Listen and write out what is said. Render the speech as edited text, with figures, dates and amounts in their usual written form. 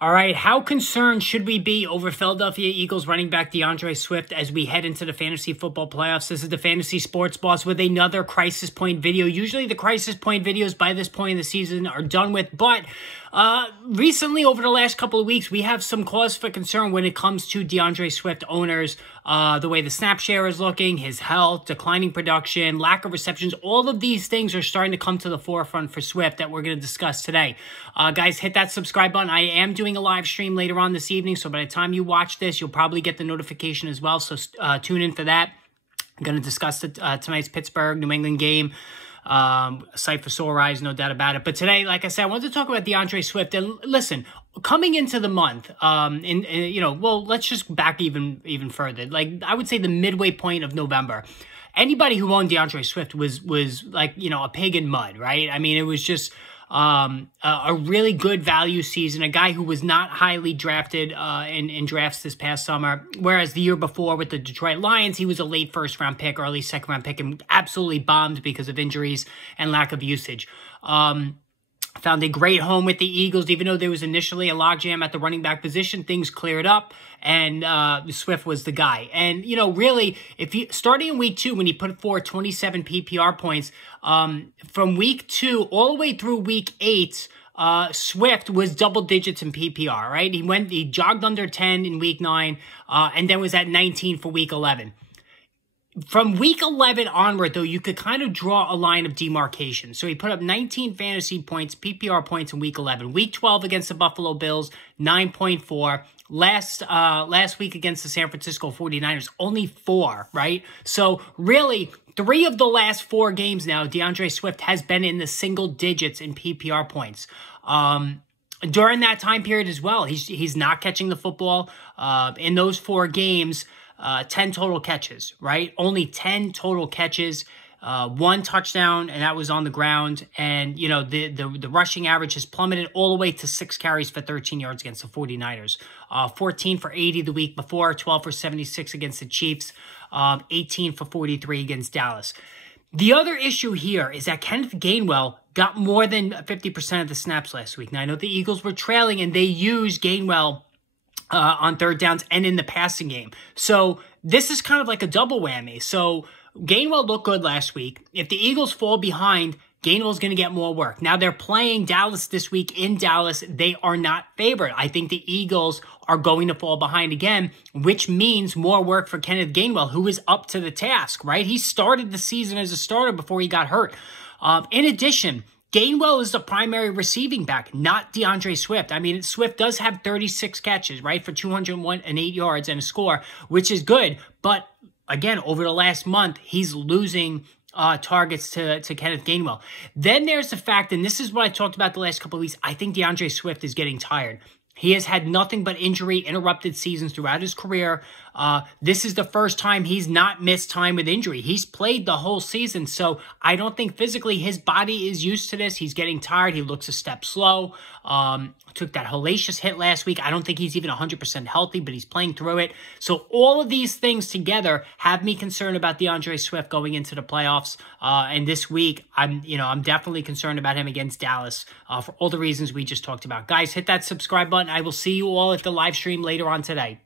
All right, how concerned should we be over Philadelphia Eagles running back DAndre Swift as we head into the fantasy football playoffs? This is the Fantasy Sports Boss with another Crisis Point video. Usually the Crisis Point videos by this point in the season are done with, but recently, over the last couple of weeks, we have some cause for concern when it comes to DAndre Swift owners. The way the snap share is looking, his health, declining production, lack of receptions, all of these things are starting to come to the forefront for Swift that we're going to discuss today. Guys, hit that subscribe button. I am doing a live stream later on this evening, so by the time you watch this, you'll probably get the notification as well, so tune in for that. I'm going to discuss tonight's Pittsburgh-New England game. A sight for sore eyes, no doubt about it. But today, like I said, I wanted to talk about DAndre Swift. And listen, coming into the month, let's just back even further. Like, I would say the midway point of November, anybody who owned DAndre Swift was like, a pig in mud, right? I mean, it was just a really good value season, a guy who was not highly drafted in drafts this past summer, whereas the year before with the Detroit Lions, he was a late first-round pick, early second-round pick, and absolutely bombed because of injuries and lack of usage. Found a great home with the Eagles, even though there was initially a logjam at the running back position. Things cleared up, and Swift was the guy. And, really, starting in week 2, when he put forward 27 PPR points, from week 2 all the way through week 8, Swift was double digits in PPR, right? He jogged under 10 in week 9, and then was at 19 for week 11. From week 11 onward, though, you could kind of draw a line of demarcation. So he put up 19 fantasy points, PPR points in week 11. Week 12 against the Buffalo Bills, 9.4. Last week against the San Francisco 49ers, only 4, right? So really, 3 of the last 4 games now, DAndre Swift has been in the single digits in PPR points. During that time period as well, he's not catching the football. In those 4 games, 10 total catches, right? Only 10 total catches, 1 touchdown, and that was on the ground. And, the rushing average has plummeted all the way to 6 carries for 13 yards against the 49ers. 14 for 80 the week before, 12 for 76 against the Chiefs, 18 for 43 against Dallas. The other issue here is that Kenneth Gainwell got more than 50% of the snaps last week. Now, I know the Eagles were trailing, and they used Gainwell on third downs and in the passing game. So this is kind of like a double whammy. So Gainwell looked good last week. If the Eagles fall behind, Gainwell's going to get more work. Now they're playing Dallas this week in Dallas. They are not favored. I think the Eagles are going to fall behind again, which means more work for Kenneth Gainwell, who is up to the task, right? He started the season as a starter before he got hurt. In addition, Gainwell is the primary receiving back, not DAndre Swift. I mean, Swift does have 36 catches, right, for 208 yards and a score, which is good. But again, over the last month, he's losing targets to Kenneth Gainwell. Then there's the fact, and this is what I talked about the last couple of weeks, I think DAndre Swift is getting tired. He has had nothing but injury-interrupted seasons throughout his career. This is the first time he's not missed time with injury. He's played the whole season, so I don't think physically his body is used to this. He's getting tired. He looks a step slow. Took that hellacious hit last week. I don't think he's even 100% healthy, but he's playing through it. So all of these things together have me concerned about DAndre Swift going into the playoffs. And this week, I'm definitely concerned about him against Dallas for all the reasons we just talked about. Guys, hit that subscribe button. I will see you all at the live stream later on today.